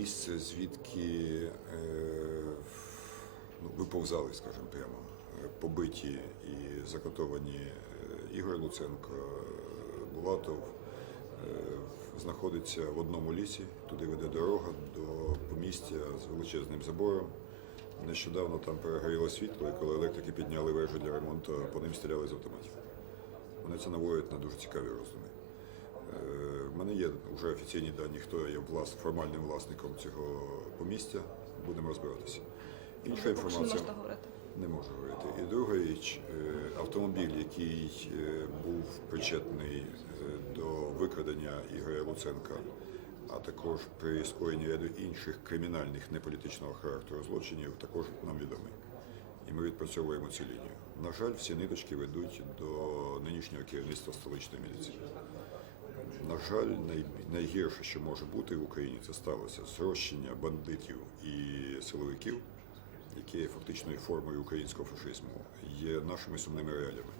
Місце, звідки е, ну, виповзали, скажімо прямо, е, побиті і закатовані е, Ігор Луценко, Булатов, знаходиться в одному лісі. Туди веде дорога до помістя з величезним забором. Нещодавно там перегоріло світло, і коли електрики підняли вежу для ремонту, по ним стріляли з автоматів. Вони це наводять на дуже цікаві роздуми. В мене є вже офіційні дані, хто є влас, формальним власником цього помістя. Будемо розбиратися. Інша поки що не інформація говорити. не можу говорити. І друга річ, е, автомобіль, який е, був причетний е, до викрадення Ігоря Луценка, а також при скоєнні ряду інших кримінальних неполітичного характеру злочинів, також нам відомий. І ми відпрацьовуємо цю лінію. На жаль, всі ниточки ведуть до нинішнього керівництва столичної міліції. Жаль, най, найгірше, що може бути в Україні, це сталося зрощення бандитів і силовиків, які є фактичною формою українського фашизму, є нашими сумними реаліями.